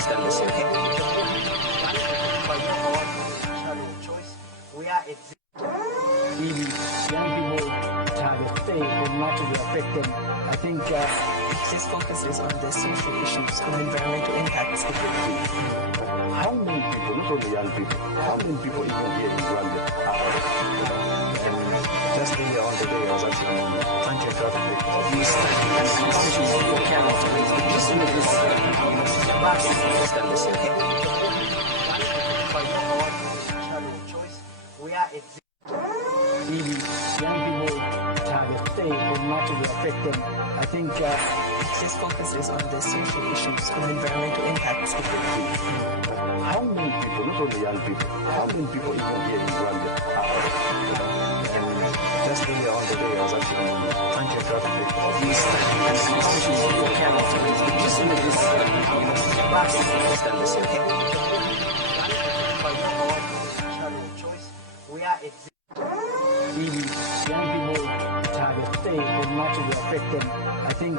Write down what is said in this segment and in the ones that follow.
Really, young people have a say or not to affect them. I think this focuses on the social issues and environmental impacts. How many people, not only young people, how many people even here in Rwanda just the other day I was actually anti-traffic These countries will carry to raise the issue of this really, young people have a say or not to affect them. I think this focuses on the social issues and environmental impacts. how many people, not only young people, how many people even here in Rwanda just the other day I was actually anti-traffic These countries will carry to raise the issue of this really, young people have a say or not to affect them. I think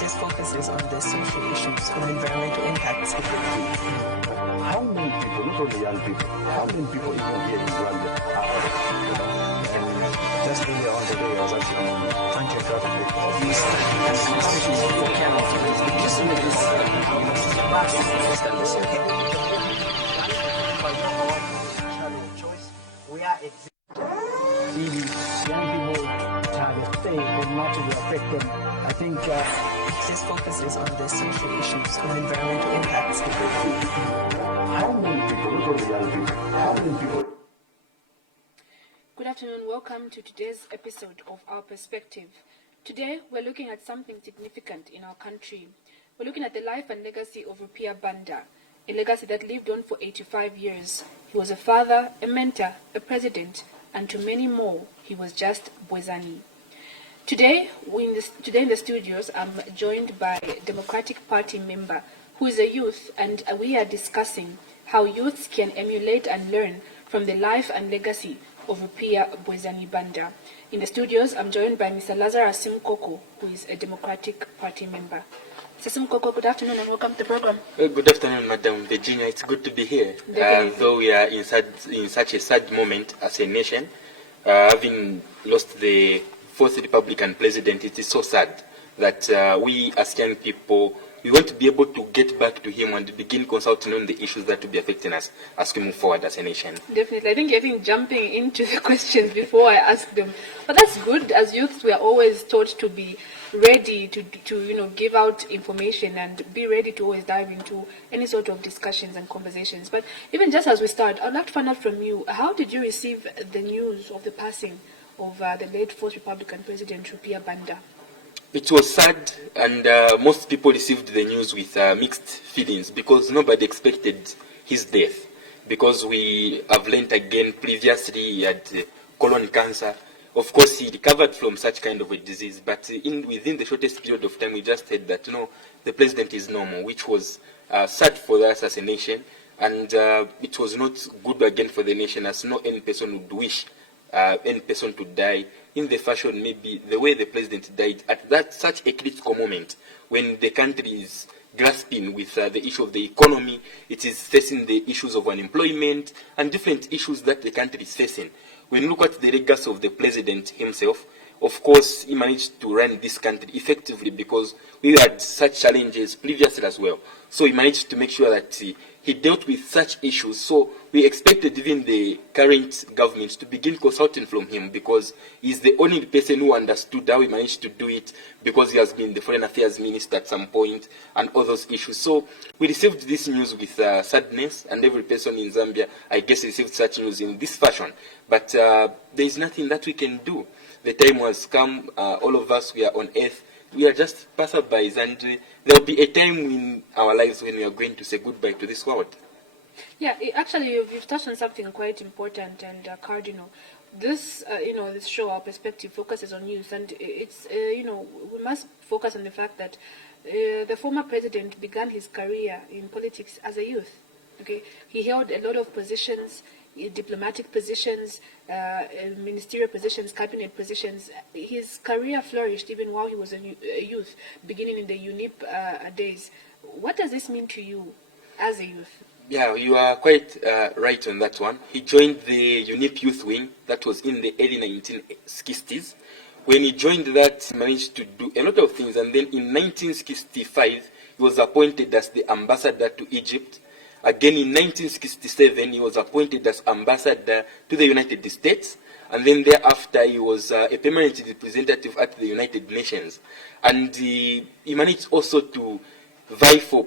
this focuses on the social issues and environmental impacts. how many people, not only young people, how many people even here in Rwanda just the other day I was actually anti-traffic These countries will carry to raise the issue of this really, young people have a say or not to affect them. I think this focuses on the social issues and environmental impacts. how many people, not only young people, how many people. Good afternoon, welcome to today's episode of Our Perspective. Today, we're looking at something significant in our country. We're looking at the life and legacy of Rupia Banda, a legacy that lived on for 85 years. He was a father, a mentor, a president, and to many more, he was just Bwezani. Today in the studios, I'm joined by a Democratic Party member who is a youth, and we are discussing how youths can emulate and learn from the life and legacy of Rupia Bwezani Banda. In the studios, I'm joined by Mr. Lazarous Simukoko, who is a Democratic Party member. Mr. Simukoko, good afternoon and welcome to the program. Good afternoon, Madam Virginia. It's good to be here. Though we are in such a sad moment as a nation, having lost the fourth Republican president, it is so sad that we as young people, we want to be able to get back to him and begin consulting on the issues that will be affecting us as we move forward as a nation. Definitely. I think jumping into the questions before I ask them. But that's good. As youths, we are always taught to be ready to give out information and be ready to always dive into any sort of discussions and conversations. But even just as we start, I'd like to find out from you, how did you receive the news of the passing of the late fourth Republican President Rupia Banda? It was sad, and most people received the news with mixed feelings because nobody expected his death. Because we have learnt again previously he had colon cancer. Of course, he recovered from such kind of a disease, but within the shortest period of time, we just said that the president is normal, which was sad for us as a nation, and it was not good again for the nation, as no any person would wish any person to die in the fashion, maybe the way the president died at that such a critical moment when the country is grasping with the issue of the economy, it is facing the issues of unemployment and different issues that the country is facing. When you look at the legacy of the president himself, of course, he managed to run this country effectively because we had such challenges previously as well. So he managed to make sure that he dealt with such issues. So we expected even the current government to begin consulting from him because he's the only person who understood how he managed to do it because he has been the foreign affairs minister at some point and all those issues. So we received this news with sadness, and every person in Zambia, I guess, received such news in this fashion. But there is nothing that we can do. The time has come, all of us, we are on earth. We are just passerbys, and there will be a time in our lives when we are going to say goodbye to this world. Yeah, actually, you've touched on something quite important and cardinal. This, this show, Our Perspective, focuses on youth, and it's, we must focus on the fact that the former president began his career in politics as a youth. Okay, he held a lot of positions, diplomatic positions, ministerial positions, cabinet positions. His career flourished even while he was a youth, beginning in the UNIP days. What does this mean to you as a youth? Yeah, you are quite right on that one. He joined the UNIP Youth Wing, that was in the early 1960s. When he joined that, he managed to do a lot of things, and then in 1965, he was appointed as the ambassador to Egypt. Again, in 1967, he was appointed as ambassador to the United States, and then thereafter, he was a permanent representative at the United Nations. And he managed also to vie for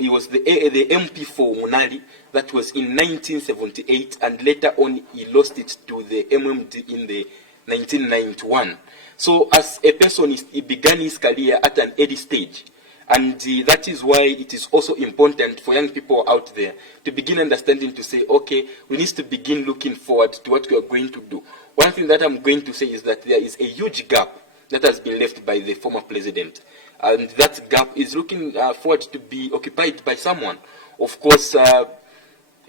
he was the MP for Munali, that was in 1978, and later on he lost it to the MMD in the 1991. So as a person, he began his career at an early stage, and that is why it is also important for young people out there to begin understanding, to say, okay, we need to begin looking forward to what we are going to do. One thing that I'm going to say is that there is a huge gap that has been left by the former president. And that gap is looking forward to be occupied by someone. Of course, a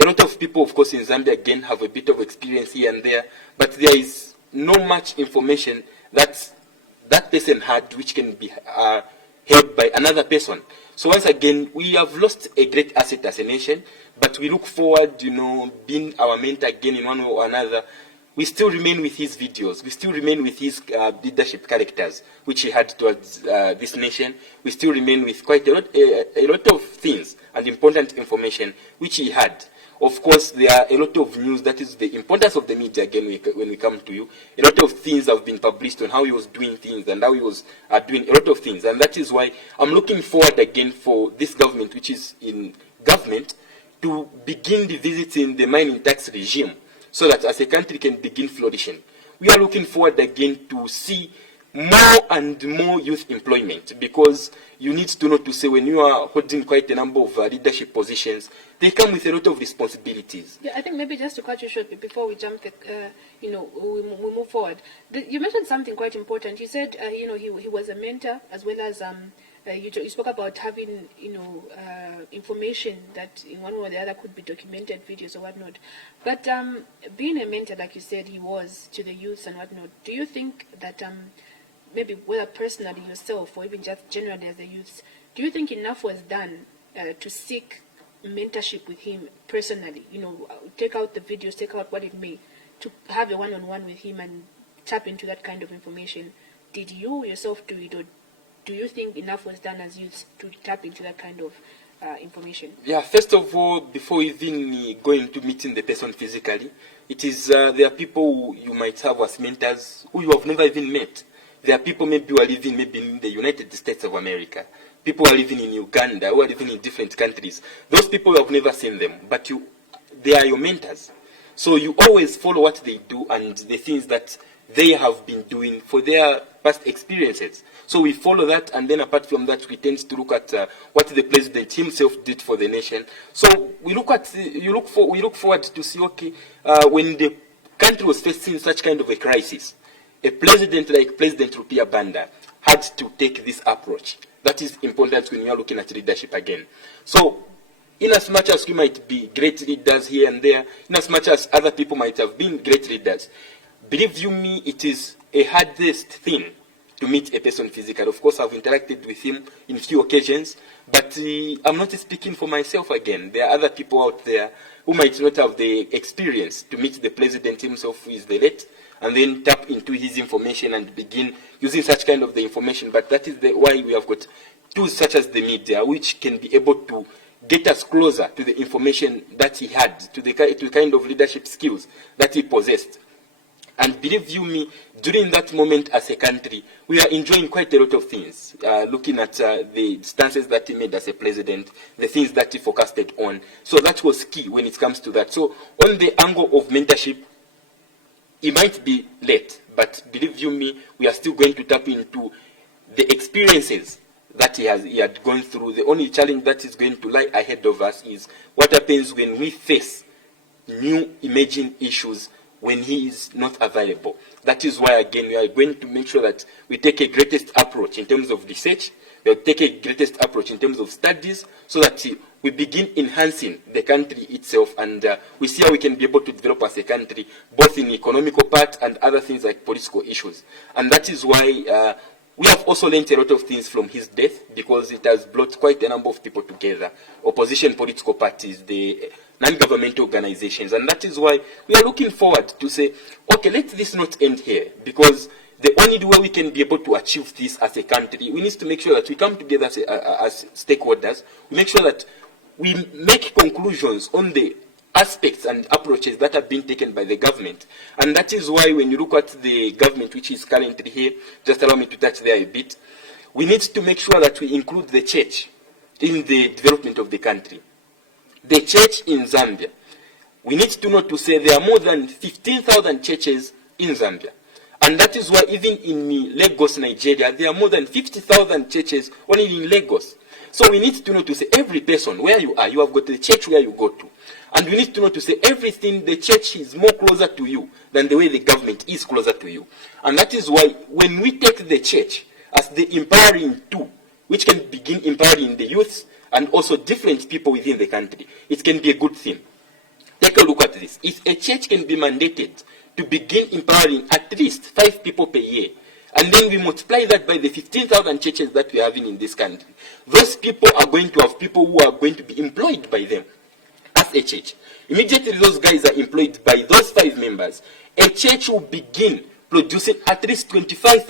lot of people, of course, in Zambia, again, have a bit of experience here and there, but there is not much information that that person had which can be held by another person. So once again, we have lost a great asset as a nation, but we look forward, being our mentor again in one way or another. We still remain with his videos. We still remain with his leadership characters, which he had towards this nation. We still remain with quite a lot of things and important information which he had. Of course, there are a lot of news. That is the importance of the media, again, when we come to you. A lot of things have been published on how he was doing things and how he was doing a lot of things. And that is why I'm looking forward again for this government, which is in government, to begin revisiting the mining tax regime, so that as a country can begin flourishing. We are looking forward again to see more and more youth employment, because you need to know, to say, when you are holding quite a number of leadership positions, they come with a lot of responsibilities. Yeah, I think maybe just to cut you short before we jump, we move forward. You mentioned something quite important. You said, he was a mentor, as well as you spoke about having, information that in one way or the other could be documented, videos or whatnot. But being a mentor, like you said, he was to the youths and whatnot, do you think that maybe whether personally yourself or even just generally as a youth, do you think enough was done to seek mentorship with him personally? Take out the videos, take out what it may, to have a one-on-one with him and tap into that kind of information. Did you yourself do it, or do you think enough was done as youths to tap into that kind of information? Yeah, first of all, before even going to meeting the person physically, it is there are people who you might have as mentors who you have never even met. There are people maybe who are living maybe in the United States of America. People who are living in Uganda, who are living in different countries. Those people, you have never seen them, but they are your mentors. So you always follow what they do and the things that they have been doing for their past experiences. So we follow that, and then apart from that, we tend to look at what the president himself did for the nation. So we look forward to see, okay, when the country was facing such kind of a crisis, a president like President Rupia Banda had to take this approach. That is important when you are looking at leadership again. So, in as much as we might be great leaders here and there, in as much as other people might have been great leaders, believe you me, it is a hardest thing to meet a person physically. Of course, I've interacted with him in few occasions, but I'm not speaking for myself again. There are other people out there who might not have the experience to meet the president himself, who is the late, and then tap into his information and begin using such kind of the information. But that is why we have got tools such as the media, which can be able to get us closer to the information that he had, to the kind of leadership skills that he possessed. And believe you me, during that moment as a country, we are enjoying quite a lot of things, looking at the stances that he made as a president, the things that he focused on. So that was key when it comes to that. So on the angle of mentorship, it might be late, but believe you me, we are still going to tap into the experiences that he had gone through. The only challenge that is going to lie ahead of us is what happens when we face new emerging issues when he is not available. That is why, again, we are going to make sure that we take a greatest approach in terms of research, we take a greatest approach in terms of studies, so that we begin enhancing the country itself, and we see how we can be able to develop as a country, both in the economical part and other things like political issues. And that is why We have also learned a lot of things from his death because it has brought quite a number of people together, opposition political parties, the non-governmental organizations, and that is why we are looking forward to say, okay, let this not end here, because the only way we can be able to achieve this as a country, we need to make sure that we come together as stakeholders, we make sure that we make conclusions on the aspects and approaches that have been taken by the government. And that is why when you look at the government which is currently here, just allow me to touch there a bit, we need to make sure that we include the church in the development of the country. The church in Zambia, we need to know to say there are more than 15,000 churches in Zambia. And that is why even in Lagos, Nigeria, there are more than 50,000 churches only in Lagos. So we need to know to say every person, where you are, you have got the church where you go to. And we need to know to say everything, the church is more closer to you than the way the government is closer to you. And that is why when we take the church as the empowering tool, which can begin empowering the youth and also different people within the country, it can be a good thing. Take a look at this. If a church can be mandated to begin empowering at least 5 people per year, and then we multiply that by the 15,000 churches that we are having in this country, those people are going to have people who are going to be employed by them as a church. Immediately those guys are employed by those 5 members. A church will begin producing at least 25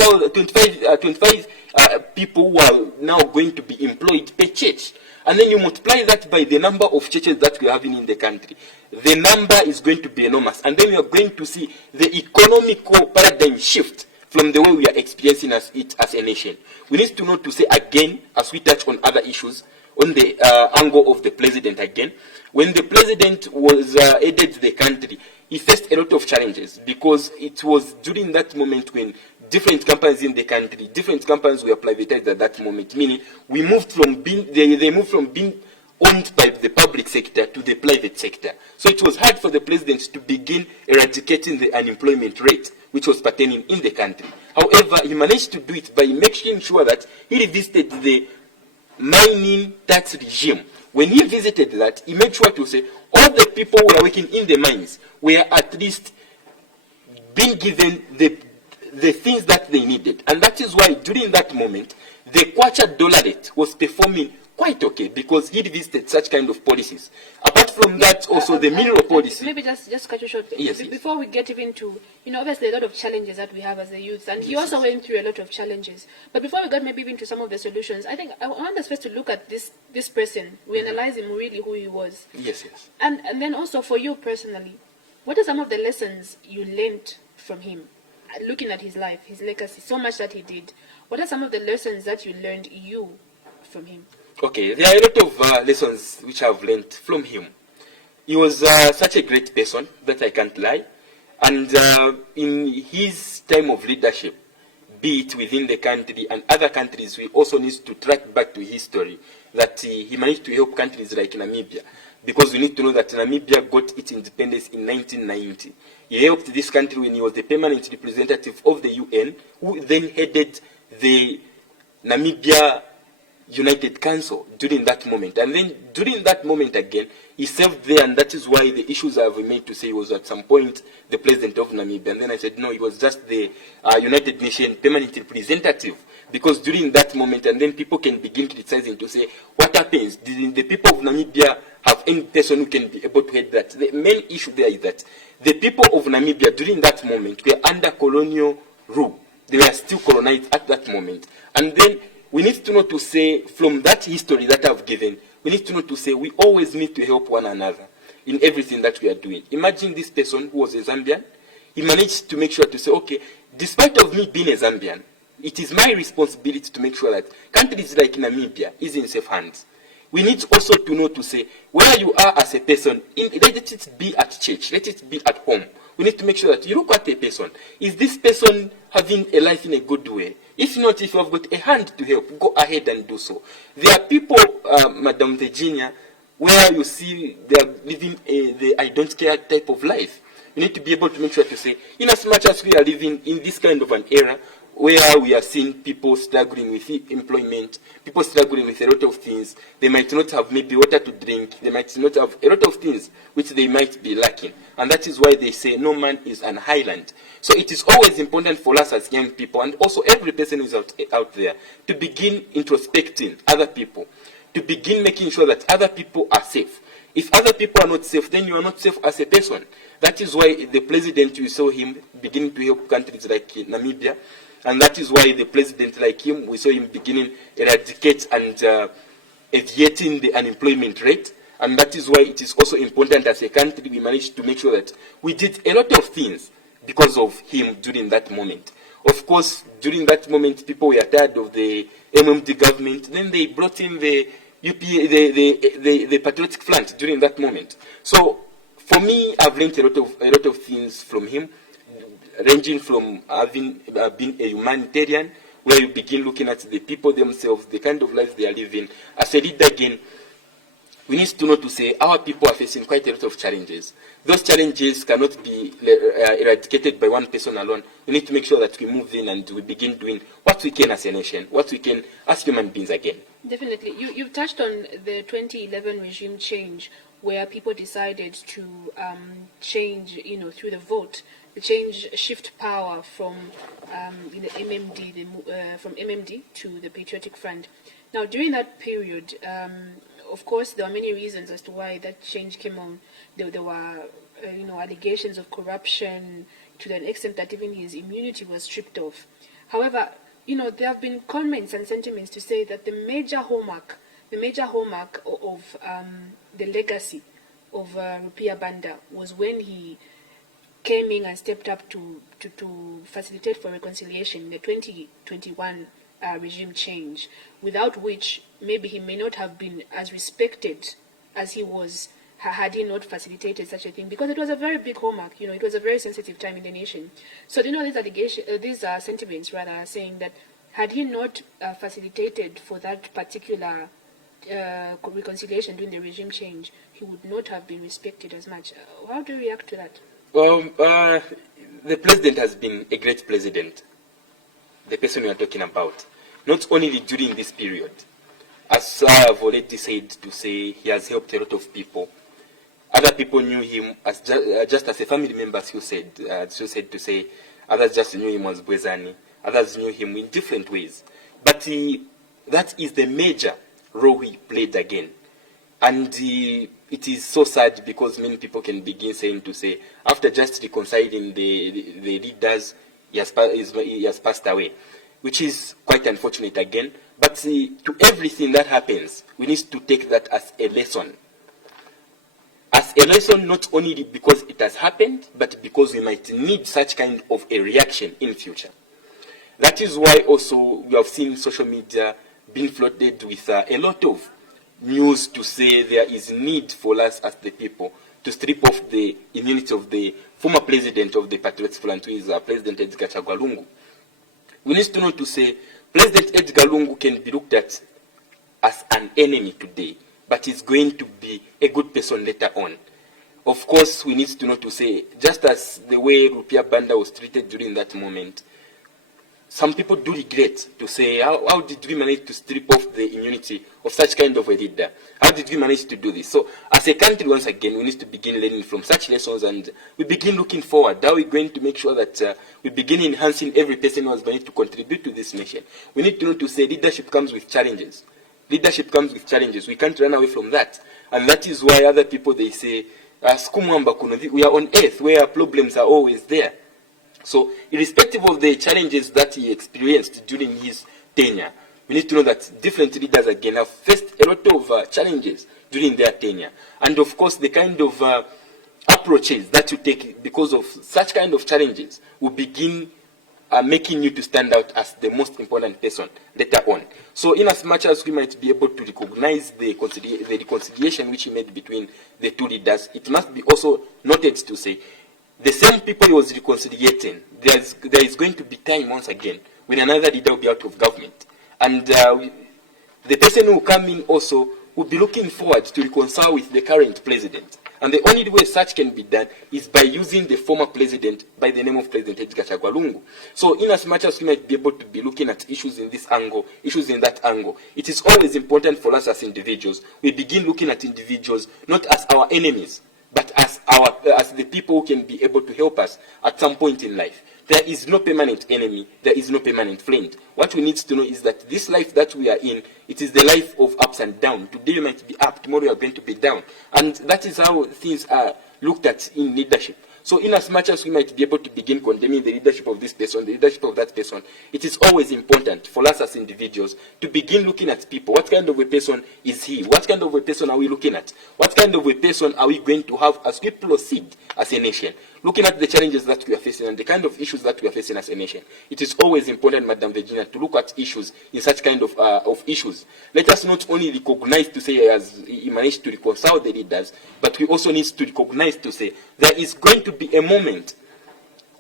people who are now going to be employed per church. And then you multiply that by the number of churches that we are having in the country. The number is going to be enormous. And then we are going to see the economical paradigm shift from the way we are experiencing as a nation. We need to know to say again, as we touch on other issues, on the angle of the president again, when the president was headed the country, he faced a lot of challenges because it was during that moment when different companies in the country, different companies were privatized at that moment, meaning we moved from being, they moved from being owned by the public sector to the private sector. So it was hard for the president to begin eradicating the unemployment rate which was pertaining in the country. However, he managed to do it by making sure that he revisited the mining tax regime. When he visited that, he made sure to say all the people who are working in the mines were at least being given the things that they needed. And that is why during that moment, the Kwacha dollar rate was performing quite okay because he visited such kind of policies. Apart from that, also the mineral policy. Maybe just cut you short. Yes, Before we get even to, obviously a lot of challenges that we have as a youth, and he also went through a lot of challenges. But before we got maybe even to some of the solutions, I think I want us first to look at this person. We analyze him really who he was. Yes. And then also for you personally, what are some of the lessons you learned from him? Looking at his life, his legacy, so much that he did. What are some of the lessons that you learned from him? Okay, there are a lot of lessons which I've learned from him. He was such a great person that I can't lie. And in his time of leadership, be it within the country and other countries, we also need to track back to history that he managed to help countries like Namibia. Because we need to know that Namibia got its independence in 1990. He helped this country when he was the permanent representative of the UN, who then headed the Namibia United Council during that moment. And then during that moment again, he served there, and that is why the issues I have made to say he was at some point the president of Namibia. And then I said, no, he was just the United Nations permanent representative. Because during that moment, and then people can begin criticizing to say, what happens? Did the people of Namibia have any person who can be able to head that? The main issue there is that the people of Namibia during that moment were under colonial rule. They were still colonized at that moment. And then we need to know to say, from that history that I've given, we need to know to say we always need to help one another in everything that we are doing. Imagine this person who was a Zambian. He managed to make sure to say, okay, despite of me being a Zambian, it is my responsibility to make sure that countries like Namibia is in safe hands. We need also to know to say, where you are as a person, let it be at church, let it be at home. We need to make sure that you look at a person. Is this person having a life in a good way? If not, if you have got a hand to help, go ahead and do so. There are people, Madam Virginia, where you see they are living the I don't care type of life. You need to be able to make sure to say, in as much as we are living in this kind of an era, where we have seen people struggling with employment, people struggling with a lot of things. They might not have maybe water to drink. They might not have a lot of things which they might be lacking. And that is why they say no man is an island. So it is always important for us as young people, and also every person who is out there, to begin introspecting other people, to begin making sure that other people are safe. If other people are not safe, then you are not safe as a person. That is why the president, you saw him beginning to help countries like Namibia. And that is why the president like him, we saw him beginning eradicate and aviating the unemployment rate. And that is why it is also important as a country we managed to make sure that we did a lot of things because of him during that moment. Of course, during that moment, people were tired of the MMD government. Then they brought in the the Patriotic Front during that moment. So for me, I've learned a lot of things from him, ranging from having been a humanitarian, where you begin looking at the people themselves, the kind of lives they are living. As a leader again, we need to know to say our people are facing quite a lot of challenges. Those challenges cannot be eradicated by one person alone. We need to make sure that we move in and we begin doing what we can as a nation, what we can as human beings again. Definitely. You've touched on the 2011 regime change, where people decided to change, through the vote, shift power from from MMD to the Patriotic Front. Now, during that period, of course, there are many reasons as to why that change came on. There were, allegations of corruption to the extent that even his immunity was stripped off. However, there have been comments and sentiments to say that the major hallmark of the legacy of Rupiah Banda was when he came in and stepped up to facilitate for reconciliation in the 2021 regime change, without which maybe he may not have been as respected as he was had he not facilitated such a thing, because it was a very big hallmark. It was a very sensitive time in the nation. So these sentiments rather are saying that had he not facilitated for that particular reconciliation during the regime change, he would not have been respected as much. How do you react to that? Well, the president has been a great president, the person we are talking about, not only during this period. As I have already said, to say he has helped a lot of people. Other people knew him as just as a family member, as you said to say. Others just knew him as Bwezani. Others knew him in different ways. But that is the major role he played again. And it is so sad, because many people can begin saying to say, after just reconciling the leaders, he has passed away, which is quite unfortunate again. But to everything that happens, we need to take that as a lesson. As a lesson, not only because it has happened, but because we might need such kind of a reaction in future. That is why also we have seen social media being flooded with a lot of news to say there is need for us as the people to strip off the immunity of the former president of the Patriots Front, who is President Edgar Chagwa Lungu. We need to know to say President Edgar Lungu can be looked at as an enemy today, but is going to be a good person later on. Of course, we need to know to say, just as the way Rupiah Banda was treated during that moment, some people do regret to say, how did we manage to strip off the immunity of such kind of a leader? How did we manage to do this? So, as a country, once again, we need to begin learning from such lessons, and we begin looking forward. How are we going to make sure that we begin enhancing every person who is going to contribute to this nation? We need to know to say leadership comes with challenges. Leadership comes with challenges. We can't run away from that. And that is why other people, they say, we are on earth where problems are always there. So, irrespective of the challenges that he experienced during his tenure, we need to know that different leaders again have faced a lot of challenges during their tenure. And of course, the kind of approaches that you take because of such kind of challenges will begin making you to stand out as the most important person later on. So, in as much as we might be able to recognize the reconciliation which he made between the two leaders, it must be also noted to say, the same people he was reconciliating, there is going to be time once again when another leader will be out of government. And the person who will come in also will be looking forward to reconcile with the current president. And the only way such can be done is by using the former president by the name of President Edgar Chagwa Lungu. So in as much as we might be able to be looking at issues in this angle, issues in that angle, it is always important for us as individuals, we begin looking at individuals not as our enemies, but as the people who can be able to help us at some point in life. There is no permanent enemy, there is no permanent friend. What we need to know is that this life that we are in, it is the life of ups and downs. Today you might be up, tomorrow you are going to be down. And that is how things are looked at in leadership. So in as much as we might be able to begin condemning the leadership of this person, the leadership of that person, it is always important for us as individuals to begin looking at people. What kind of a person is he? What kind of a person are we looking at? What kind of a person are we going to have as we proceed as a nation? Looking at the challenges that we are facing and the kind of issues that we are facing as a nation, it is always important, Madam Virginia, to look at issues in such kind of issues. Let us not only recognize to say as he managed to reconcile the leaders, but we also need to recognize to say there is going to be a moment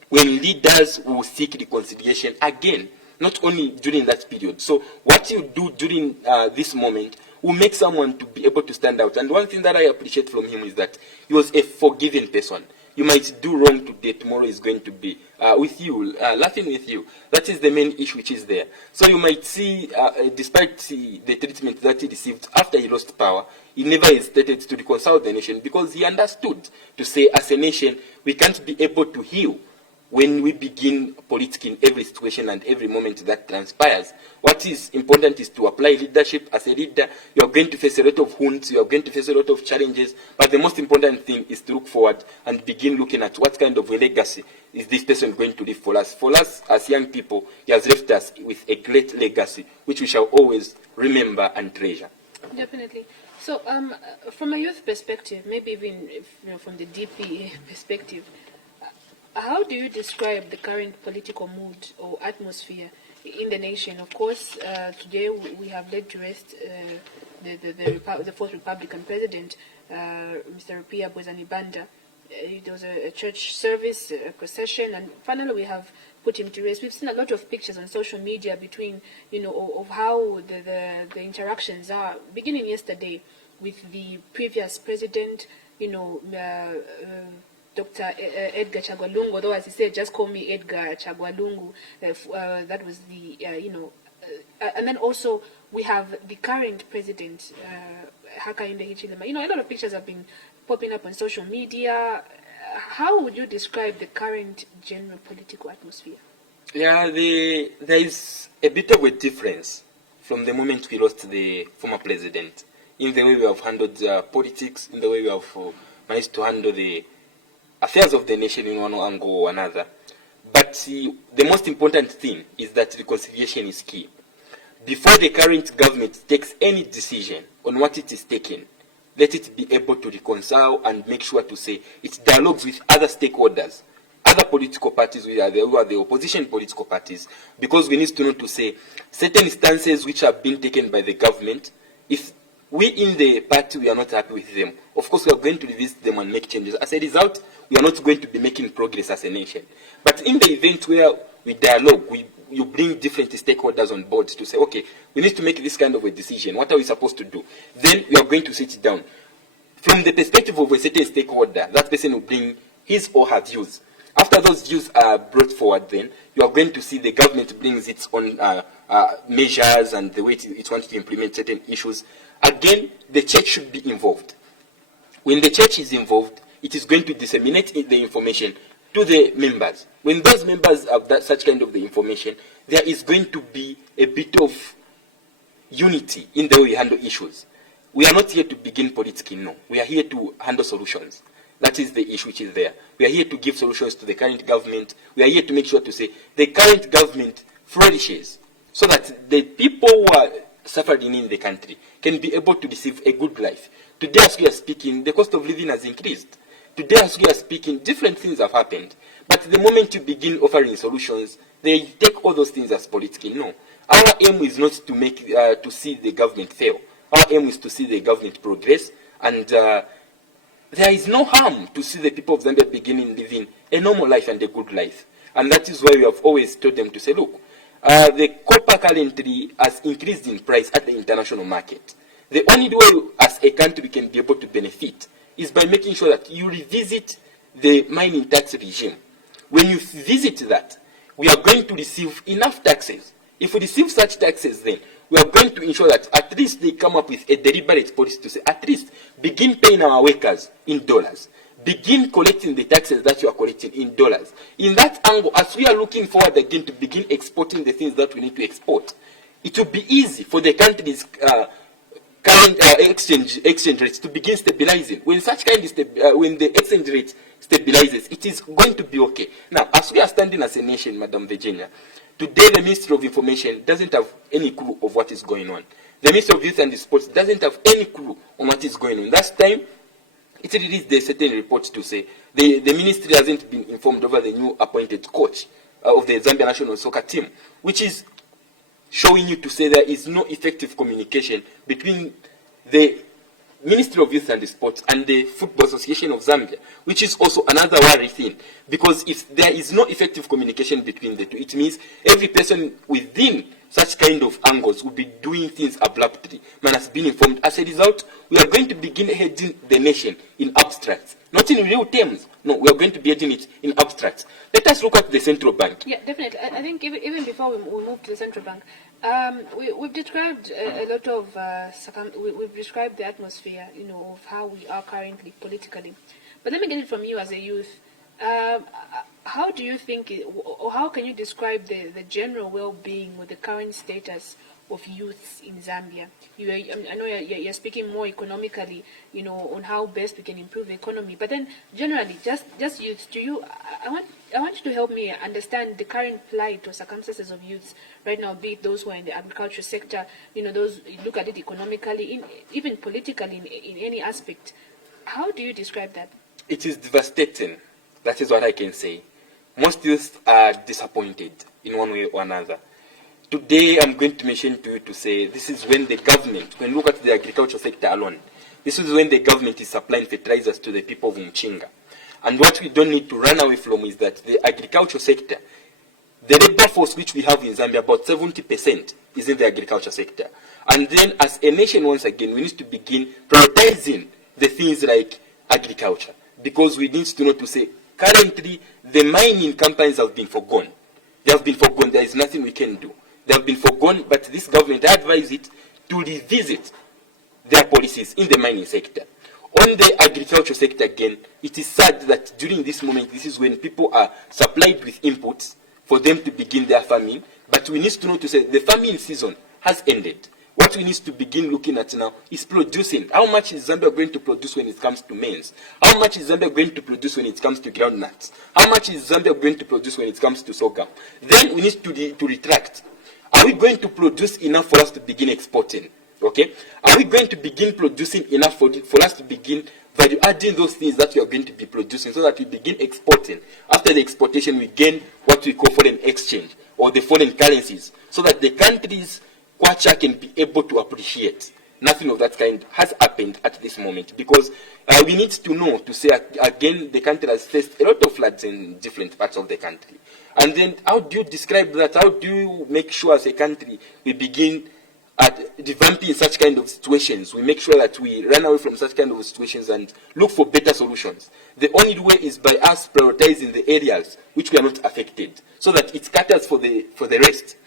when leaders will seek reconciliation again, not only during that period. So what you do during this moment will make someone to be able to stand out. And one thing that I appreciate from him is that he was a forgiving person. You might do wrong today, tomorrow is going to be with you, laughing with you. That is the main issue which is there. So you might see, despite the treatment that he received after he lost power, he never hesitated to reconcile the nation because he understood to say, as a nation, we can't be able to heal when we begin politics in every situation and every moment that transpires. What is important is to apply leadership. As a leader, you are going to face a lot of wounds, you are going to face a lot of challenges, but the most important thing is to look forward and begin looking at what kind of a legacy is this person going to leave for us. For us, as young people, he has left us with a great legacy, which we shall always remember and treasure. Definitely. So, from a youth perspective, maybe even if, from the DP perspective, how do you describe the current political mood or atmosphere in the nation? Of course, today we have laid to rest the fourth Republican president, Mr. Rupia Bwezani-Banda. There was a church service, a procession, and finally we have put him to rest. We've seen a lot of pictures on social media between, of how the interactions are, beginning yesterday with the previous president, Dr. Edgar Chagwa Lungu, although as he said, just call me Edgar Chagwa Lungu. That was the, and then also we have the current president, Hakainde Hichilema. A lot of pictures have been popping up on social media. How would you describe the current general political atmosphere? Yeah, there is a bit of a difference from the moment we lost the former president in the way we have handled politics, in the way we have managed to handle the affairs of the nation in one angle or another. But the most important thing is that reconciliation is key. Before the current government takes any decision on what it is taking, let it be able to reconcile and make sure to say it dialogues with other stakeholders, other political parties who are the opposition political parties, because we need to know to say certain stances which have been taken by the government, if we in the party we are not happy with them, of course we are going to revisit them and make changes. As a result, we are not going to be making progress as a nation. But in the event where we dialogue, you bring different stakeholders on board to say, okay, we need to make this kind of a decision. What are we supposed to do? Then you are going to sit down. From the perspective of a certain stakeholder, that person will bring his or her views. After those views are brought forward, then you are going to see the government brings its own measures and the way it wants to implement certain issues. Again, the church should be involved. When the church is involved, it is going to disseminate the information to the members. When those members have such kind of the information, there is going to be a bit of unity in the way we handle issues. We are not here to begin politicking, no. We are here to handle solutions. That is the issue which is there. We are here to give solutions to the current government. We are here to make sure to say the current government flourishes so that the people who are suffering in the country can be able to receive a good life. Today as we are speaking, the cost of living has increased. Today as we are speaking, different things have happened. But the moment you begin offering solutions, they take all those things as political. No. Our aim is not to make to see the government fail. Our aim is to see the government progress, and there is no harm to see the people of Zambia beginning living a normal life and a good life. And that is why we have always told them to say, look, the copper currently has increased in price at the international market. The only way as a country can be able to benefit is by making sure that you revisit the mining tax regime. When you visit that, we are going to receive enough taxes. If we receive such taxes, then we are going to ensure that at least they come up with a deliberate policy to say, at least begin paying our workers in dollars. Begin collecting the taxes that you are collecting in dollars. In that angle, as we are looking forward again to begin exporting the things that we need to export, it will be easy for the country's current exchange rates to begin stabilizing. When such kind of when the exchange rate stabilizes, it is going to be okay. Now, as we are standing as a nation, Madam Virginia, today the Ministry of Information doesn't have any clue of what is going on. The Ministry of Youth and Sports doesn't have any clue on what is going on. Last time, it released a certain report to say the ministry hasn't been informed over the new appointed coach of the Zambia national soccer team, which is showing you to say there is no effective communication between the Ministry of Youth and Sports and the Football Association of Zambia, which is also another worry thing. Because if there is no effective communication between the two, it means every person within such kind of angles will be doing things abruptly. Man has been informed. As a result, we are going to begin heading the nation in abstracts. Not in real terms. No, we are going to be heading it in abstracts. Let us look at the central bank. Yeah, definitely. I think even before we move to the central bank, we've described a lot of we've described the atmosphere, of how we are currently politically. But let me get it from you as a youth. How do you think, or how can you describe the general well-being or the current status of youths in Zambia? I know you're speaking more economically, on how best we can improve the economy. But then generally, just youths. I want you to help me understand the current plight or circumstances of youths right now, be it those who are in the agriculture sector, those look at it economically, even politically, in any aspect. How do you describe that? It is devastating. That is what I can say. Most youth are disappointed in one way or another. Today, I'm going to mention to you to say this is when the government, when you look at the agriculture sector alone, this is when the government is supplying fertilizers to the people of Mchinga. And what we don't need to run away from is that the agriculture sector, the labor force which we have in Zambia, about 70% is in the agriculture sector. And then as a nation, once again, we need to begin prioritizing the things like agriculture. Because we need to know to say, currently, the mining companies have been forgone. They have been forgone. There is nothing we can do. They have been forgone, but this government advised it to revisit their policies in the mining sector. On the agriculture sector again, it is sad that during this moment, this is when people are supplied with inputs for them to begin their farming. But we need to know to say the farming season has ended. What we need to begin looking at now is producing. How much is Zambia going to produce when it comes to maize? How much is Zambia going to produce when it comes to groundnuts? How much is Zambia going to produce when it comes to sorghum? Then we need to retract. Are we going to produce enough for us to begin exporting? Okay? Are we going to begin producing enough for us to begin value adding those things that we are going to be producing so that we begin exporting? After the exportation, we gain what we call foreign exchange or the foreign currencies so that the countries Kwacha can be able to appreciate. Nothing of that kind has happened at this moment because we need to know to say again the country has faced a lot of floods in different parts of the country. And then how do you describe that? How do you make sure as a country we begin at revamping such kind of situations? We make sure that we run away from such kind of situations and look for better solutions. The only way is by us prioritizing the areas which we are not affected so that it caters for the rest.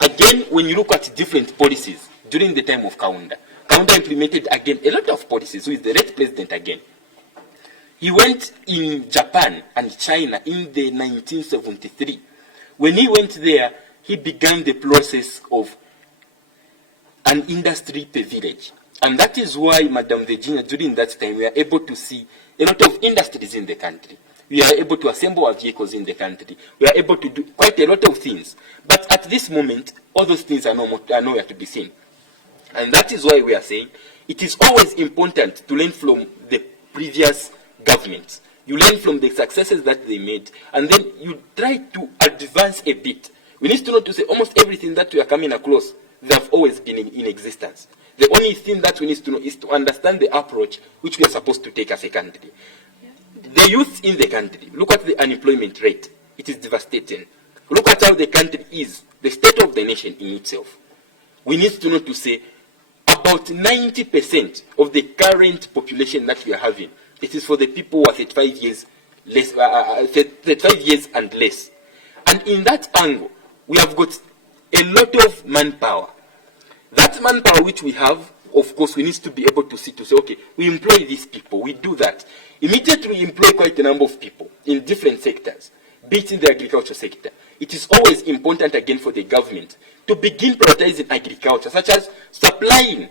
Again, when you look at different policies during the time of Kaunda implemented again a lot of policies with the late president again. He went in Japan and China in the 1973. When he went there, he began the process of an industry per village. And that is why, Madam Virginia, during that time, we are able to see a lot of industries in the country. We are able to assemble our vehicles in the country. We are able to do quite a lot of things. But at this moment, all those things are nowhere to be seen. And that is why we are saying it is always important to learn from the previous governments. You learn from the successes that they made, and then you try to advance a bit. We need to know to say almost everything that we are coming across, they have always been in existence. The only thing that we need to know is to understand the approach which we are supposed to take as a country. The youth in the country, look at the unemployment rate. It is devastating. Look at how the country is, the state of the nation in itself. We need to know to say, about 90% of the current population that we are having, it is for the people who are 35 years less, 35 years and less. And in that angle, we have got a lot of manpower. That manpower which we have, of course, we need to be able to see, okay, we employ these people, we do that. Immediately we employ quite a number of people in different sectors, be it in the agriculture sector. It is always important again for the government to begin prioritizing agriculture, such as supplying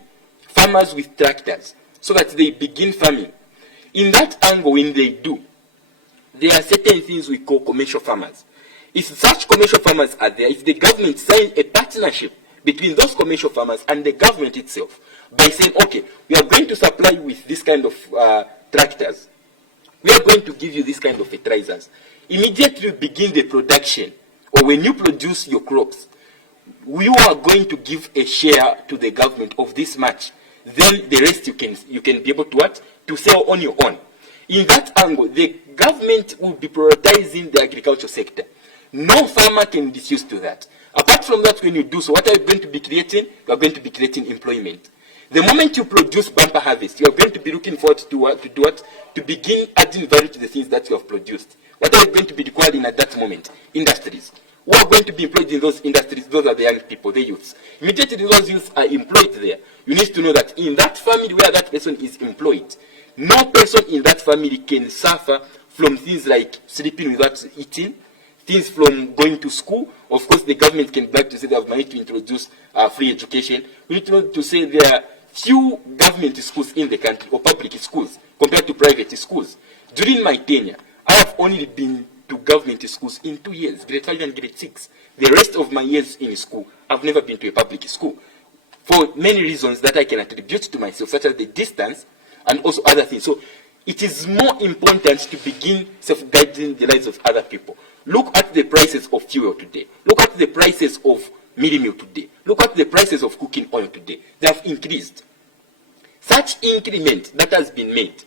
farmers with tractors so that they begin farming. In that angle, when they do, there are certain things we call commercial farmers. If such commercial farmers are there, if the government signs a partnership between those commercial farmers and the government itself by saying, okay, we are going to supply you with this kind of tractors, we are going to give you this kind of fertilizers. Immediately begin the production, or when you produce your crops, we are going to give a share to the government of this much. Then the rest you can be able to what? To sell on your own. In that angle, the government will be prioritizing the agriculture sector. No farmer can refuse to that. Apart from that, when you do so, what are you going to be creating? You are going to be creating employment. The moment you produce bumper harvest, you are going to be looking forward to what? To begin adding value to the things that you have produced. What are you going to be requiring at that moment? Industries. Who are going to be employed in those industries? Those are the young people, the youths. Immediately those youths are employed there. You need to know that in that family where that person is employed, no person in that family can suffer from things like sleeping without eating, things from going to school. Of course, the government can brag to say they have managed to introduce free education. We need to know to say there are few government schools in the country, or public schools, compared to private schools. During my tenure, I have only been to government schools in 2 years, grade 5 and grade 6. The rest of my years in school, I've never been to a public school. For many reasons that I can attribute to myself, such as the distance and also other things. So it is more important to begin safeguarding the lives of other people. Look at the prices of fuel today. Look at the prices of mealie meal today. Look at the prices of cooking oil today. They have increased. Such increment that has been made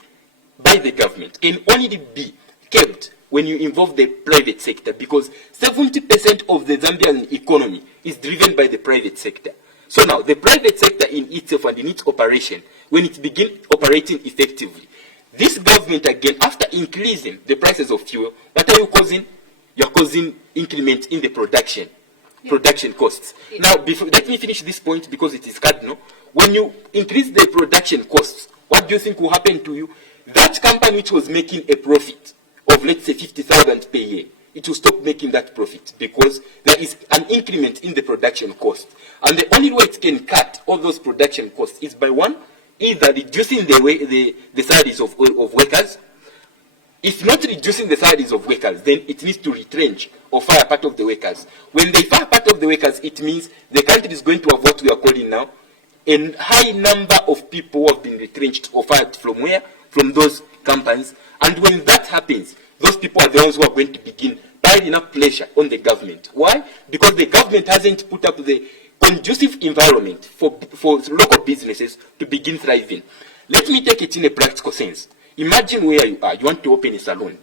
by the government can only be kept when you involve the private sector, because 70% of the Zambian economy is driven by the private sector. So now, the private sector in itself and in its operation, when it begins operating effectively, this government again, after increasing the prices of fuel, what are you causing? You're causing increment in the production costs. Yeah. Now, let me finish this point because it is cardinal. When you increase the production costs, what do you think will happen to you? That company which was making a profit of, let's say, 50,000 per year, it will stop making that profit because there is an increment in the production cost. And the only way it can cut all those production costs is by one, either reducing the salaries of workers. If not reducing the salaries of workers, then it needs to retrench or fire part of the workers. When they fire part of the workers, it means the country is going to have what we are calling now a high number of people who have been retrenched or fired from where? From those companies. And when that happens, those people are the ones who are going to begin piling up pressure on the government. Why? Because the government hasn't put up the conducive environment for local businesses to begin thriving. Let me take it in a practical sense. Imagine where you are. You want to open a salon.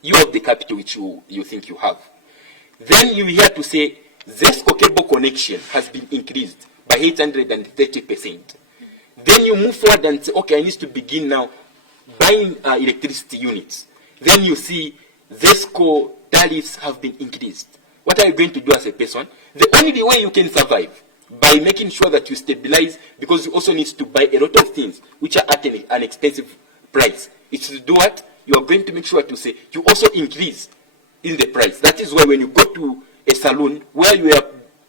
You have the capital which you think you have. Then you hear to say, Zesco cable connection has been increased by 830%. Then you move forward and say, okay, I need to begin now buying electricity units. Then you see Zesco tariffs have been increased. What are you going to do as a person? The only way you can survive by making sure that you stabilize, because you also need to buy a lot of things which are at an expensive price. It's to do what? You are going to make sure to say you also increase in the price. That is why when you go to a salon where you are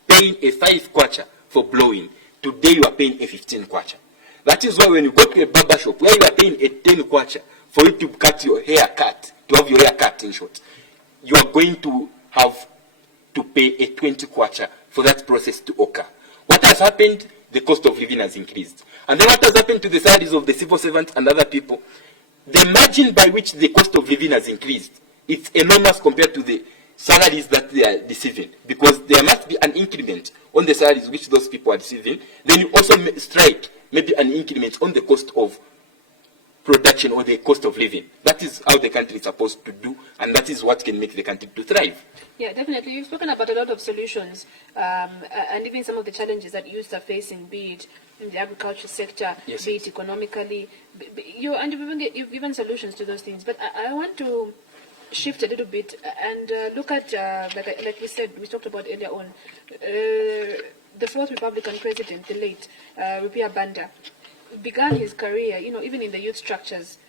paying a 5 kwacha for blowing, today you are paying a 15 kwacha. That is why when you go to a barber shop where you are paying a 10 kwacha for you to cut your hair cut, to have your hair cut in short, you are going to have to pay a 20 kwacha for that process to occur. What has happened? The cost of living has increased. And then what has happened to the salaries of the civil servants and other people? The margin by which the cost of living has increased, it's enormous compared to the salaries that they are receiving, because there must be an increment on the salaries which those people are receiving. Then you also strike maybe an increment on the cost of production or the cost of living. That is how the country is supposed to do, and that is what can make the country to thrive. Yeah, definitely. You've spoken about a lot of solutions and even some of the challenges that youths are facing, be it in the agriculture sector, Yes, be it economically. You've given solutions to those things. But I want to shift a little bit and look at, like we said, we talked about earlier on, the fourth Republican president, the late Rupia Banda, began his career, even in the youth structures.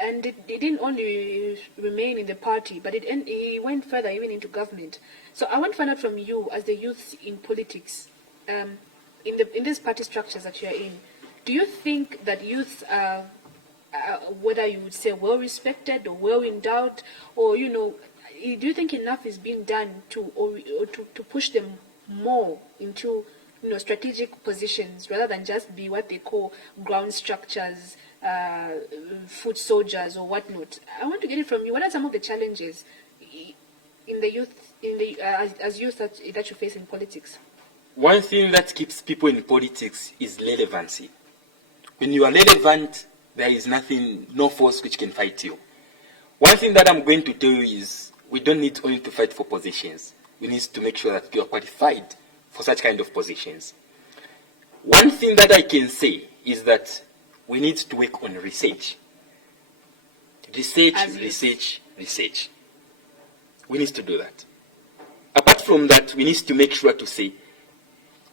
And it didn't only remain in the party, but he went further even into government. So I want to find out from you, as the youth in politics, in these party structures that you're in, do you think that youths are, whether you would say well respected or well endowed, or do you think enough is being done to push them more into strategic positions rather than just be what they call ground structures, foot soldiers or whatnot? I want to get it from you. What are some of the challenges in the youth, as youth that you face in politics? One thing that keeps people in politics is relevancy. When you are relevant, there is no force which can fight you. One thing that I'm going to tell you is we don't need only to fight for positions. We need to make sure that you are qualified for such kind of positions. One thing that I can say is that we need to work on research. Research. We need to do that. Apart from that, we need to make sure to say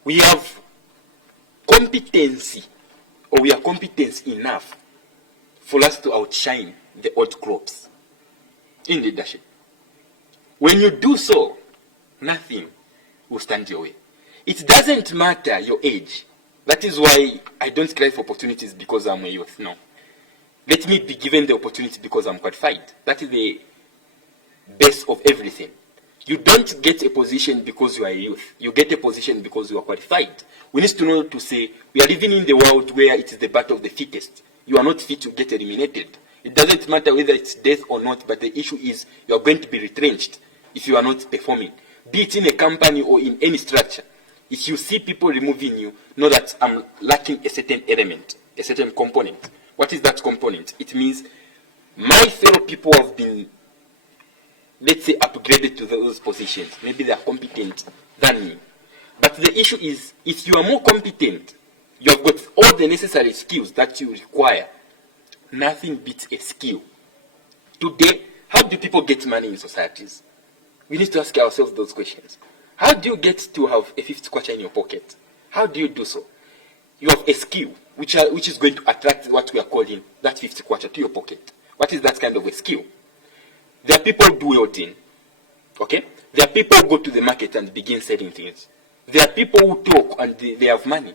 we have competency, or we are competent enough for us to outshine the old crops in leadership. When you do so, nothing will stand your way. It doesn't matter your age. That is why I don't cry for opportunities because I'm a youth. No. Let me be given the opportunity because I'm qualified. That is the base of everything. You don't get a position because you are a youth. You get a position because you are qualified. We need to know to say we are living in the world where it is the battle of the fittest. You are not fit to get eliminated. It doesn't matter whether it's death or not, but the issue is you are going to be retrenched if you are not performing. Be it in a company or in any structure. If you see people removing you, know that I'm lacking a certain element, a certain component. What is that component? It means my fellow people have been, let's say, upgraded to those positions. Maybe they are competent than me. But the issue is, if you are more competent, you have got all the necessary skills that you require. Nothing beats a skill. Today, how do people get money in societies? We need to ask ourselves those questions. How do you get to have a 50 kwacha in your pocket? How do you do so? You have a skill which is going to attract what we are calling that 50 kwacha to your pocket. What is that kind of a skill? There are people who do welding. Okay? There are people who go to the market and begin selling things. There are people who talk and they have money.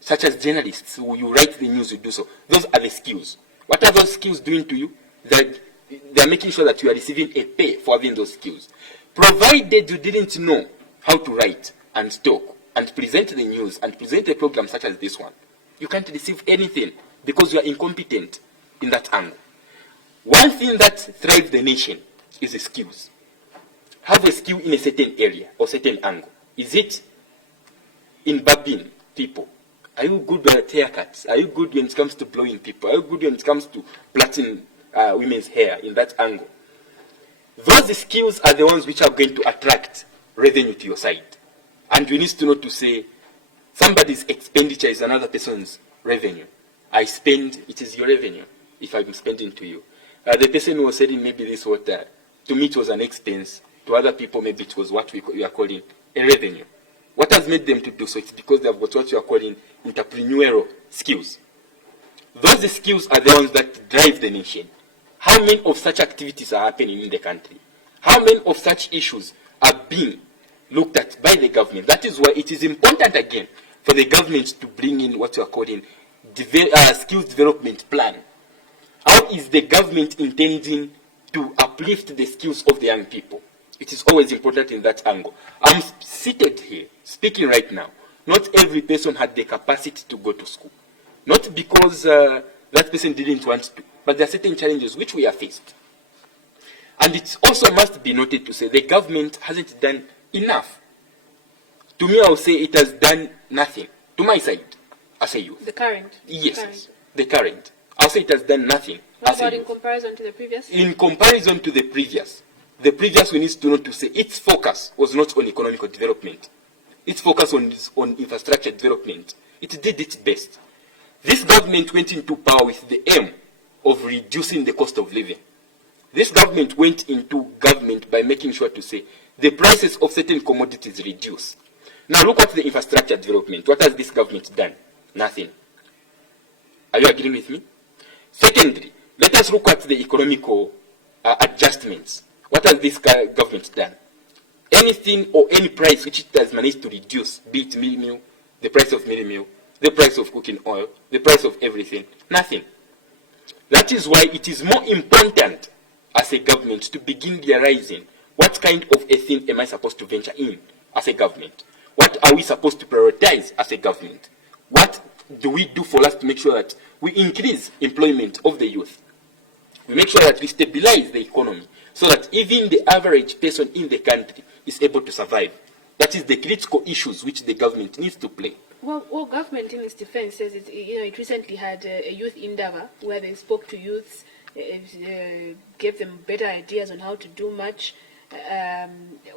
Such as journalists, who you write the news, you do so. Those are the skills. What are those skills doing to you? They are making sure that you are receiving a pay for having those skills. Provided you didn't know how to write and talk and present the news and present a program such as this one, you can't receive anything because you are incompetent in that angle. One thing that thrives the nation is the skills. Have a skill in a certain area or certain angle. Is it in barbing people? Are you good at haircuts? Are you good when it comes to blowing people? Are you good when it comes to plaiting women's hair in that angle? Those skills are the ones which are going to attract revenue to your side. And you need to know to say, somebody's expenditure is another person's revenue. I spend, it is your revenue if I'm spending to you. The person who was selling maybe this water, to me it was an expense. To other people, maybe it was what we are calling a revenue. What has made them to do so? It's because they have got what you are calling entrepreneurial skills. Those skills are the ones that drive the nation. How many of such activities are happening in the country? How many of such issues are being looked at by the government? That is why it is important again for the government to bring in what you are calling skills development plan. How is the government intending to uplift the skills of the young people? It is always important in that angle. I'm seated here, speaking right now. Not every person had the capacity to go to school. Not because that person didn't want to, but there are certain challenges which we are faced. And it also must be noted to say the government hasn't done enough. To me, I would say it has done nothing. To my side, as a youth. The current. Yes, the current. I'll say it has done nothing. What about in comparison to the previous? In comparison to the previous we need to know to say its focus was not on economic development. Its focus on infrastructure development. It did its best. This government went into power with the aim of reducing the cost of living. This government went into government by making sure to say the prices of certain commodities reduce. Now look at the infrastructure development. What has this government done? Nothing. Are you agreeing with me? Secondly, let us look at the economical adjustments. What has this government done? Anything or any price which it has managed to reduce, be it meal, the price of meal, the price of cooking oil, the price of everything, nothing. That is why it is more important as a government to begin realizing what kind of a thing am I supposed to venture in as a government? What are we supposed to prioritize as a government? What do we do for us to make sure that we increase employment of the youth? We make sure that we stabilize the economy so that even the average person in the country is able to survive. That is the critical issues which the government needs to play. Well, government in its defense says it recently had a youth endeavor where they spoke to youths, gave them better ideas on how to do much,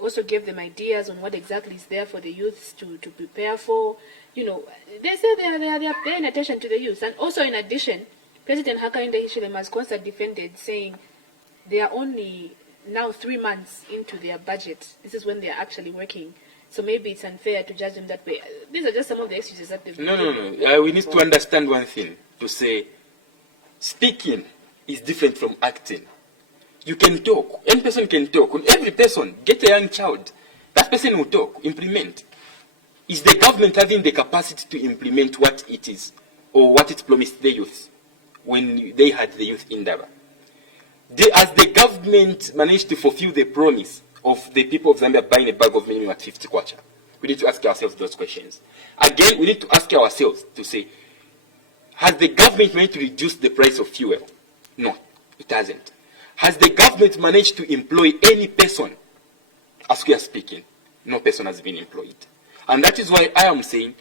also gave them ideas on what exactly is there for the youths to prepare for. They say they are paying attention to the youth. And also in addition, President Hakainde Hichilema has constantly defended, saying they are only now 3 months into their budget. This is when they are actually working. So maybe it's unfair to judge them that way. These are just some of the excuses that they've No. We need to understand one thing. To say, speaking is different from acting. You can talk. Any person can talk. Every person, get a young child. That person will talk, implement. Is the government having the capacity to implement what it is or what it promised the youth when they had the youth endeavor? Has the government managed to fulfill the promise of the people of Zambia buying a bag of minimum at 50 kwacha? We need to ask ourselves those questions. Again, we need to ask ourselves to say, has the government managed to reduce the price of fuel? No, it hasn't. Has the government managed to employ any person? As we are speaking, no person has been employed. And that is why I am saying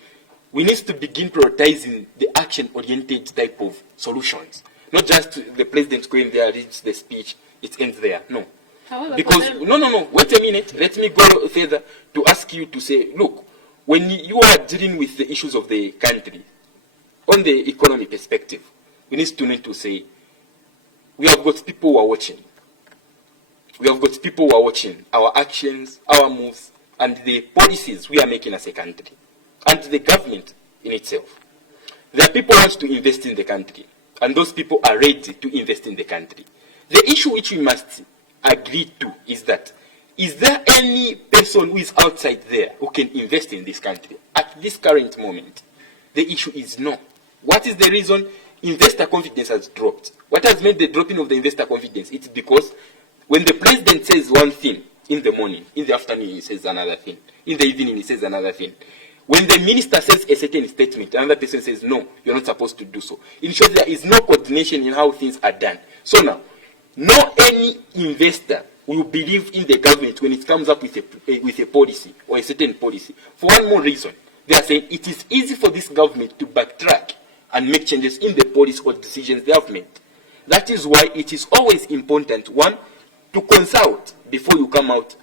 we need to begin prioritizing the action-oriented type of solutions. Not just the president going there, reads the speech, it ends there. No. However, because, no, wait a minute. Let me go further to ask you to say, look, when you are dealing with the issues of the country, on the economy perspective, we need to say, we have got people who are watching. We have got people who are watching our actions, our moves, and the policies we are making as a country, and the government in itself. There are people who want to invest in the country, and those people are ready to invest in the country. The issue which we must agree to is that, is there any person who is outside there who can invest in this country at this current moment? The issue is no. What is the reason? Investor confidence has dropped. What has made the dropping of the investor confidence? It's because when the president says one thing in the morning, in the afternoon he says another thing, in the evening he says another thing. When the minister says a certain statement, another person says, no, you're not supposed to do so. In short, there is no coordination in how things are done. So now, no any investor will believe in the government when it comes up with a policy or a certain policy. For one more reason, they are saying it is easy for this government to backtrack and make changes in the policy or decisions they have made. That is why it is always important, one, to consult before you come out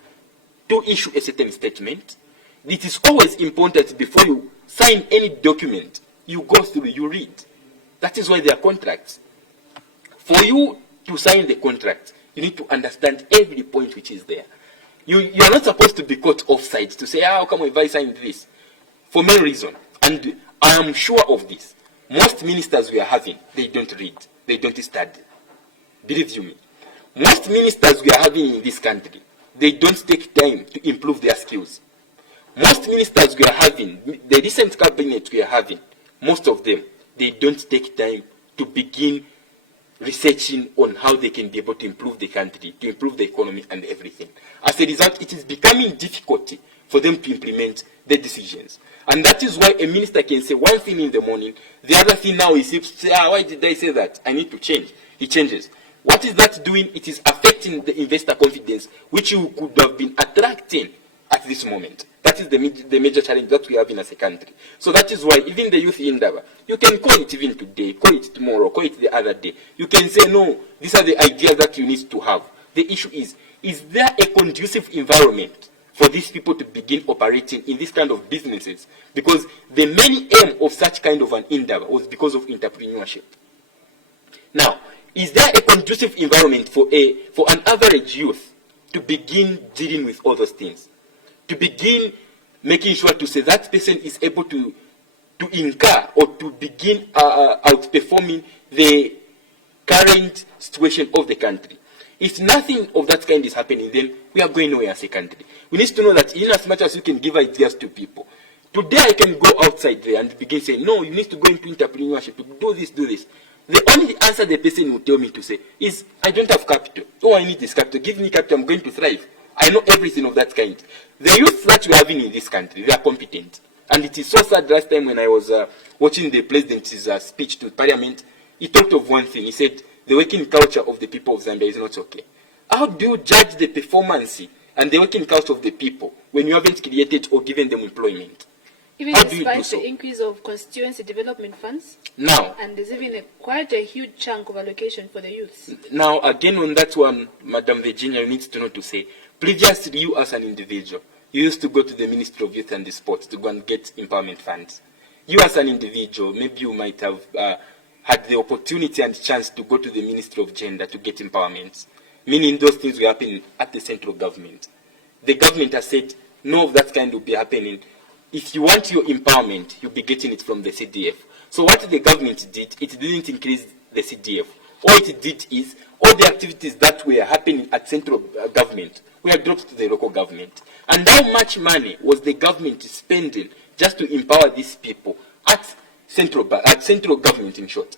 to issue a certain statement. It is always important before you sign any document, you go through, you read. That is why there are contracts. For you to sign the contract, you need to understand every point which is there. You are not supposed to be caught offside to say, how come if I signed this? For many reasons. And I am sure of this. Most ministers we are having, they don't read. They don't study. Believe you me. Most ministers we are having in this country, they don't take time to improve their skills. Most ministers we are having, the recent cabinet we are having, most of them, they don't take time to begin researching on how they can be able to improve the country, to improve the economy and everything. As a result, it is becoming difficult for them to implement the decisions. And that is why a minister can say one thing in the morning, the other thing now is say, why did I say that? I need to change. He changes. What is that doing? It is affecting the investor confidence, which you could have been attracting at this moment. That is the major challenge that we have in as a country. So that is why even the youth endeavor, you can call it even today, call it tomorrow, call it the other day. You can say, no, these are the ideas that you need to have. The issue is there a conducive environment for these people to begin operating in this kind of businesses? Because the main aim of such kind of an endeavor was because of entrepreneurship. Now, is there a conducive environment for an average youth to begin dealing with all those things? To begin making sure to say that person is able to incur or to begin outperforming the current situation of the country. If nothing of that kind is happening, then we are going nowhere as a country. We need to know that in as much as you can give ideas to people, today I can go outside there and begin saying, no, you need to go into entrepreneurship, do this, do this. The only answer the person will tell me to say is, I don't have capital. Oh, I need this capital. Give me capital, I'm going to thrive. I know everything of that kind. The youth that we're having in this country, they are competent. And it is so sad. Last time when I was watching the president's speech to parliament, he talked of one thing. He said, the working culture of the people of Zambia is not okay. How do you judge the performance and the working culture of the people when you haven't created or given them employment? Even despite the increase of constituency development funds? Now, and there's even quite a huge chunk of allocation for the youths. Now, again on that one, Madam Virginia, you need to know to say, previously you as an individual, you used to go to the Ministry of Youth and Sports to go and get empowerment funds. You as an individual, maybe you might have had the opportunity and chance to go to the Ministry of Gender to get empowerment, meaning those things will happen at the central government. The government has said, no of that kind will be happening. If you want your empowerment, you'll be getting it from the CDF. So what the government did, it didn't increase the CDF. All it did is, all the activities that were happening at central government were dropped to the local government. And how much money was the government spending just to empower these people at central government, in short?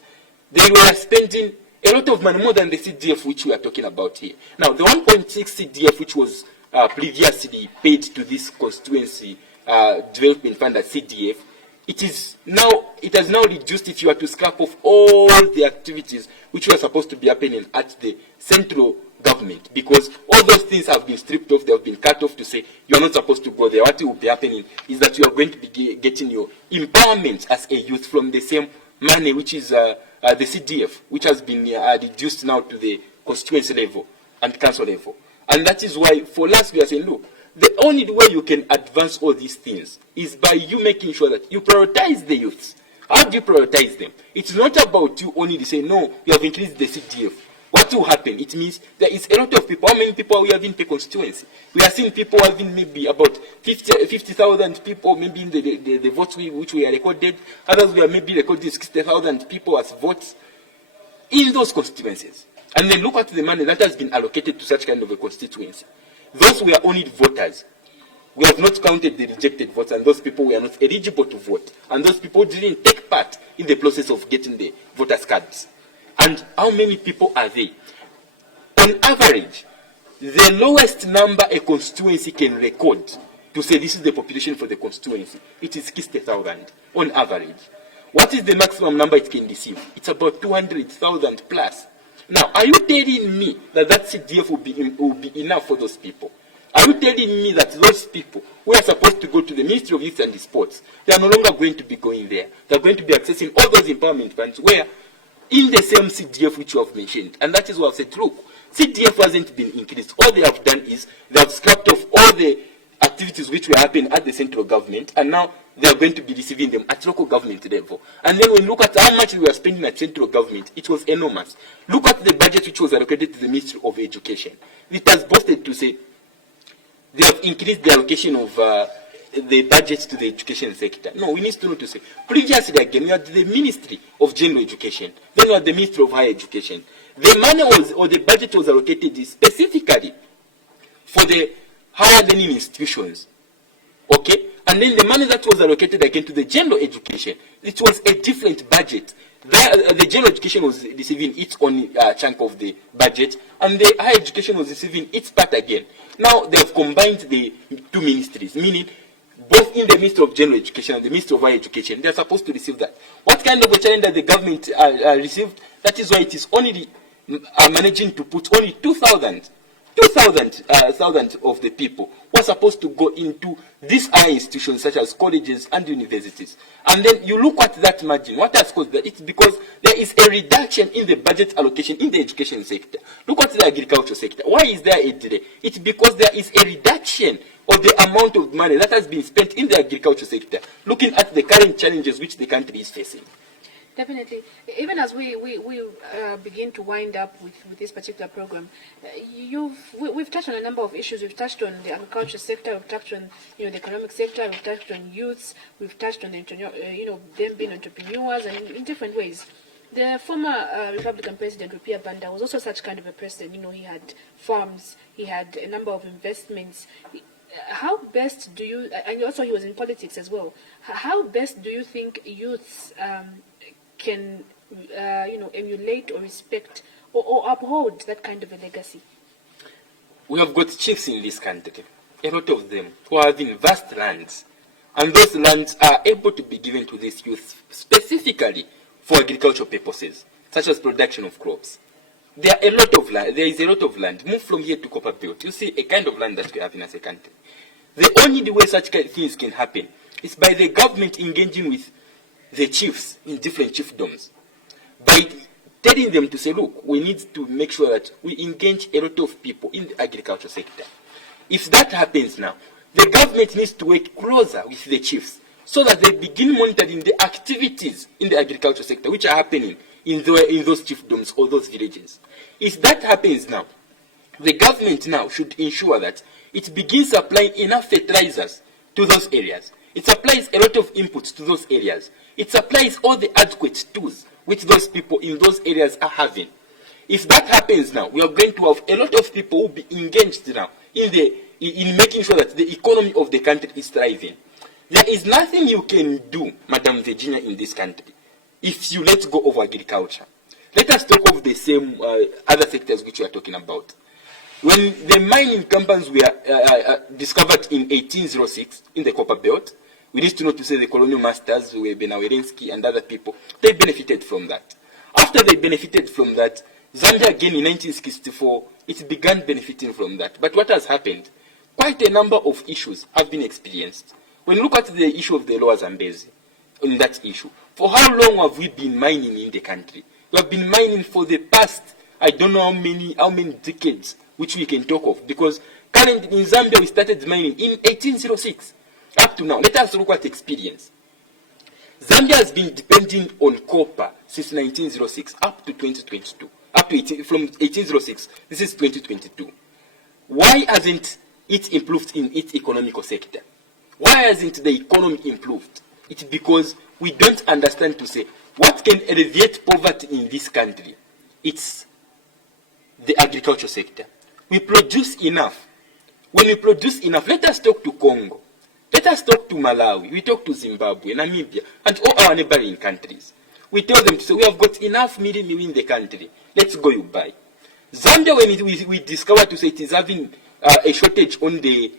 They were spending a lot of money, more than the CDF which we are talking about here. Now, the 1.6 CDF which was previously paid to this constituency development fund at CDF, it has now reduced if you are to scrap off all the activities which were supposed to be happening at the central government, because all those things have been stripped off, they have been cut off to say you are not supposed to go there. What will be happening is that you are going to be getting your empowerment as a youth from the same money which is the CDF, which has been reduced now to the constituency level and council level. And that is why for us we are saying, look, the only way you can advance all these things is by you making sure that you prioritize the youths. How do you prioritize them? It's not about you only to say, no, you have increased the CDF. What will happen? It means there is a lot of people. How many people are we having per constituency? We are seeing people having maybe about 50,000 people, maybe in the votes which we are recorded. Others we are maybe recording 60,000 people as votes in those constituencies. And then look at the money that has been allocated to such kind of a constituency. Those were only voters. We have not counted the rejected votes, and those people were not eligible to vote. And those people didn't take part in the process of getting the voters' cards. And how many people are they? On average, the lowest number a constituency can record to say this is the population for the constituency, it is 60,000 on average. What is the maximum number it can receive? It's about 200,000 plus. Now, are you telling me that that CDF will be enough for those people? Are you telling me that those people who are supposed to go to the Ministry of Youth and Sports, they are no longer going to be going there? They are going to be accessing all those empowerment funds where in the same CDF which you have mentioned. And that is why I've said, look, CDF hasn't been increased. All they have done is they have scrapped off all the activities which were happening at the central government, and now they are going to be receiving them at local government level. And then when you look at how much we were spending at central government, it was enormous. Look at the budget which was allocated to the Ministry of Education. It has boasted to say they have increased the allocation of the budget to the education sector. No, we need to know to say, previously again, we had the Ministry of General Education, then we had the Ministry of Higher Education. The money was, or the budget was allocated specifically for the higher learning institutions. Okay? And then the money that was allocated again to the general education, it was a different budget. The general education was receiving its own chunk of the budget, and the higher education was receiving its part again. Now they have combined the two ministries, meaning both in the Ministry of General Education and the Ministry of Higher Education, they are supposed to receive that. What kind of a challenge that the government received? That is why it is only managing to put only 2,000 2,000 of the people who are supposed to go into these higher institutions such as colleges and universities. And then you look at that margin. What has caused that? It's because there is a reduction in the budget allocation in the education sector. Look at the agriculture sector. Why is there a delay? It's because there is a reduction of the amount of money that has been spent in the agriculture sector, looking at the current challenges which the country is facing. Definitely. Even as we begin to wind up with this particular program, we've touched on a number of issues. We've touched on the agriculture sector. We've touched on the economic sector. We've touched on youths. We've touched on the them being entrepreneurs and in different ways. The former Republican President Rupia Banda was also such kind of a person. He had farms. He had a number of investments. How best do you? And also he was in politics as well. How best do you think youths can emulate or respect or uphold that kind of a legacy? We have got chiefs in this country, a lot of them, who have in vast lands. And those lands are able to be given to these youth specifically for agricultural purposes, such as production of crops. There is a lot of land. Move from here to Copper Belt. You see a kind of land that we have in as a country. The only way such kind of things can happen is by the government engaging with the chiefs in different chiefdoms, by telling them to say, look, we need to make sure that we engage a lot of people in the agriculture sector. If that happens now, the government needs to work closer with the chiefs so that they begin monitoring the activities in the agriculture sector which are happening in those chiefdoms or those villages. If that happens now, the government now should ensure that it begins supplying enough fertilizers to those areas. It supplies a lot of inputs to those areas. It supplies all the adequate tools which those people in those areas are having. If that happens now, we are going to have a lot of people who will be engaged now in making sure that the economy of the country is thriving. There is nothing you can do, Madam Virginia, in this country if you let go of agriculture. Let us talk of the same other sectors which we are talking about. When the mining companies were discovered in 1806 in the Copper Belt, we need to know to say the colonial masters, Benawerinsky and other people, they benefited from that. After they benefited from that, Zambia again in 1964, it began benefiting from that. But what has happened? Quite a number of issues have been experienced. When you look at the issue of the Lower Zambezi, in that issue, for how long have we been mining in the country? We have been mining for the past, I don't know how many decades, which we can talk of. Because currently in Zambia, we started mining in 1806. Up to now, let us look at experience. Zambia has been depending on copper since 1906 up to 2022. From 1806, this is 2022. Why hasn't it improved in its economical sector? Why hasn't the economy improved? It's because we don't understand to say what can alleviate poverty in this country. It's the agriculture sector. We produce enough. When we produce enough, let us talk to Congo. Let us talk to Malawi, we talk to Zimbabwe, Namibia, and all our neighboring countries. We tell them to say, we have got enough meal in the country. Let's go, you buy. Zambia, when we discover to say it is having a shortage on the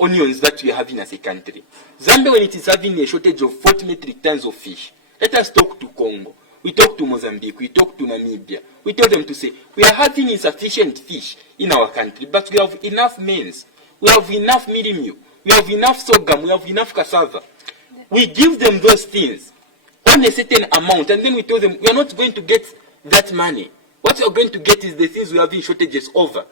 onions that we are having as a country. Zambia, when it is having a shortage of 40 metric tons of fish. Let us talk to Congo. We talk to Mozambique. We talk to Namibia. We tell them to say, we are having insufficient fish in our country, but we have enough maize. We have enough meal. We have enough sorghum, we have enough cassava. We give them those things on a certain amount, and then we tell them we are not going to get that money. What you are going to get is the things we have in shortages over.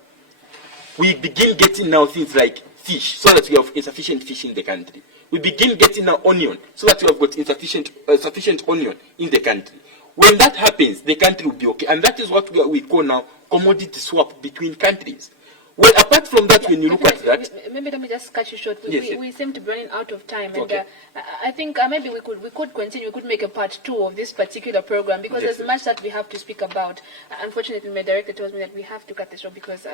We begin getting now things like fish, so that we have insufficient fish in the country. We begin getting now onion, so that we have got sufficient onion in the country. When that happens, the country will be okay. And that is what we call now commodity swap between countries. Well, apart from that, when you look at that... Maybe let me just cut you short. We seem to be running out of time. And Okay. I think maybe we could continue. We could make a part 2 of this particular program because Yes, there's much that we have to speak about. Unfortunately, my director tells me that we have to cut the show because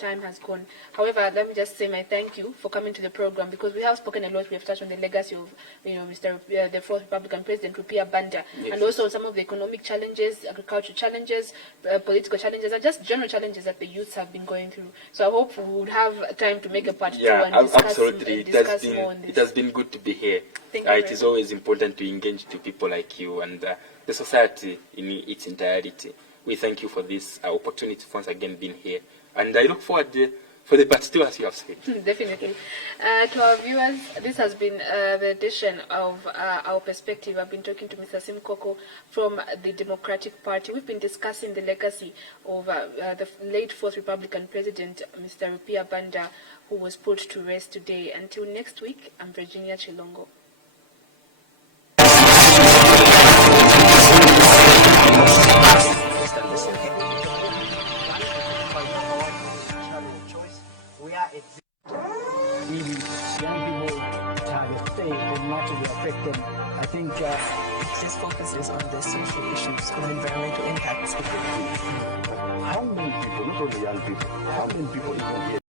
time has gone. However, let me just say my thank you for coming to the program because we have spoken a lot. We have touched on the legacy of the fourth Republican President Rupia Banda, Yes. and also some of the economic challenges, agricultural challenges, political challenges, and just general challenges that the youths have been going through. So I hope we would have time to make a part 2 and discuss, absolutely. discuss more on this. It has been good to be here. Thank you It very is always important to engage to people like you and the society in its entirety. We thank you for this opportunity once again being here. And I look forward for the part two, as you have said. Definitely. To our viewers, this has been the edition of Our Perspective. I've been talking to Mr. Simukoko from the Democratic Party. We've been discussing the legacy of the late fourth Republican President, Mr. Rupia Banda, who was put to rest today. Until next week, I'm Virginia Chilongo. Really, young people have a say and not to affect them. I think This focuses on the social issues and environmental impacts. How many people, not only young people, how many people even here